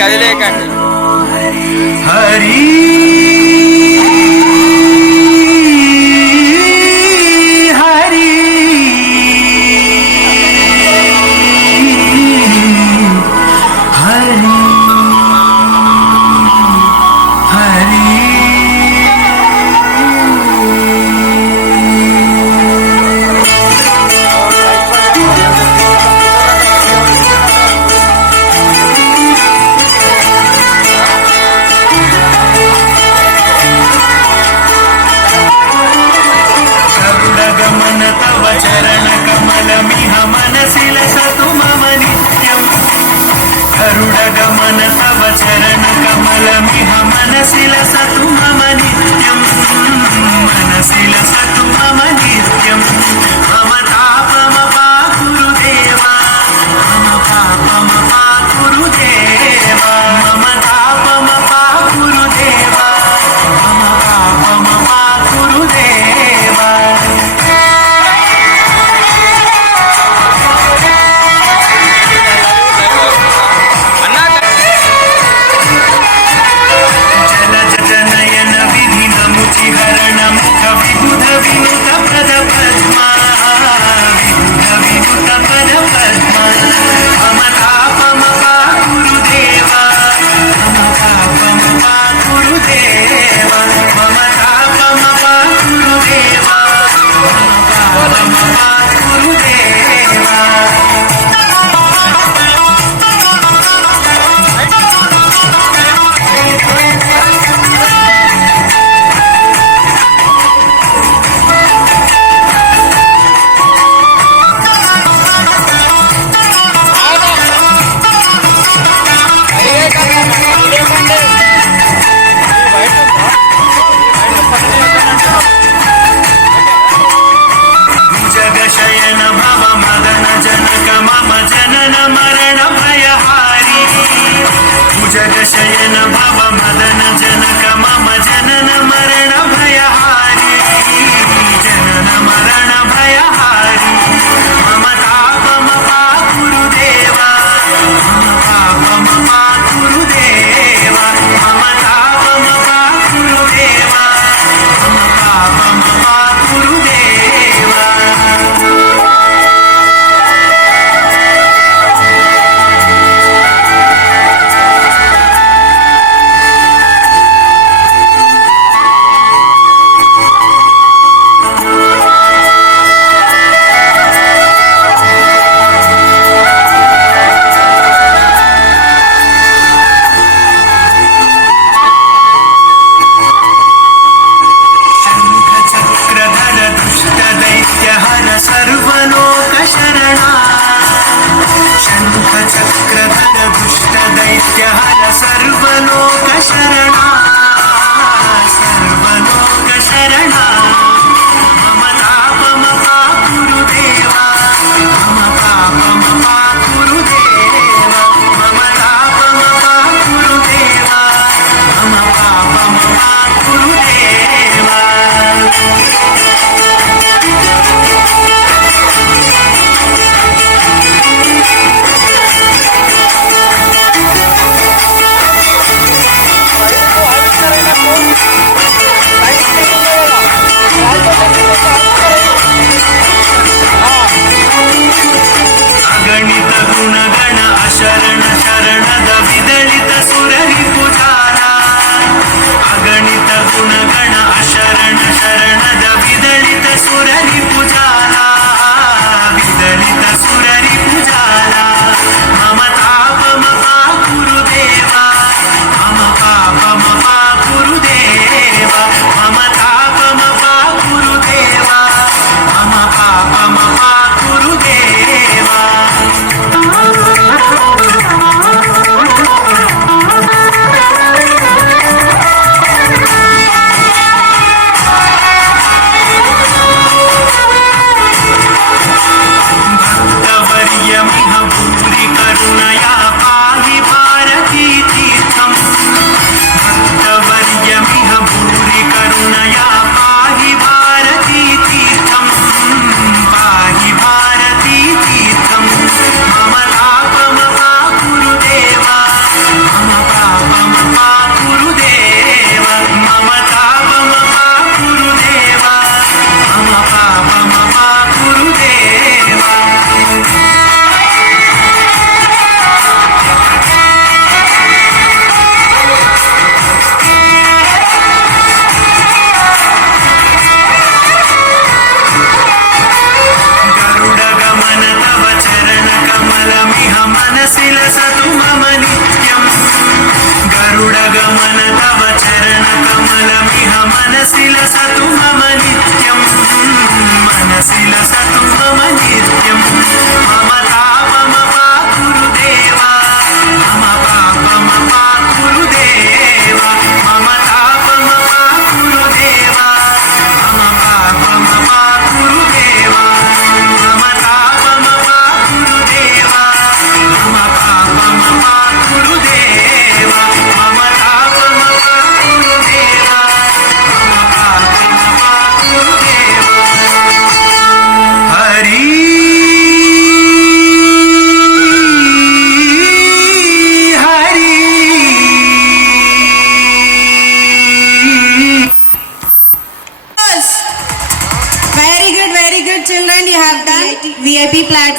కదిలేకండి. హరి హరి హరి హరి तव चरण कमलमिह मनसि लसतु मम नित्यम् गरुडगमन तव चरण कमलमिह मनसि लसतु मम नित्यम् मनसि लसतु मम नित्यम् मम तापमपाकुरु देवा मम पापमपाकुरु देवा मम तापमपाकुरु देवा मम पापमपाकुरु देवा जगशयन भव मदन जनक मम जनन मरण भयहारी जनन मरण भयहारी मम तापमपाकुरु देवा मम पापमपाकुरु देवा मम तापमपाकुरु देवा मम पापमपाकुरु देवा सर्वलोक शरणा शंख चक्रधर दुष्ट दैत्य हर सर्वलोक शरणा सर्वलोक शरणा मम तापमपाकुरु देवा मम पापमपाकुरु देवा मम तापमपाकुरु देवा मम पापमपाकुरु देवा सतु मम नित्यम् गरुडगमन तव चरणकमलमिह मनसि लसतु मम नित्यम् मनसि लसतु मम नित्यम् मम तापमपाकुरुदेवा मम पापमपाकुरुदेवा मम तापमपाकुरुदेवा मम पापमपाकुरुदेवा मम तापमपाकुरुदेवा मम पापमपाकुरुदेवा मम तापमपाकुरुदेवा मम पापमपाकुरुदेवा Hari Very good children, you have done VIP platform.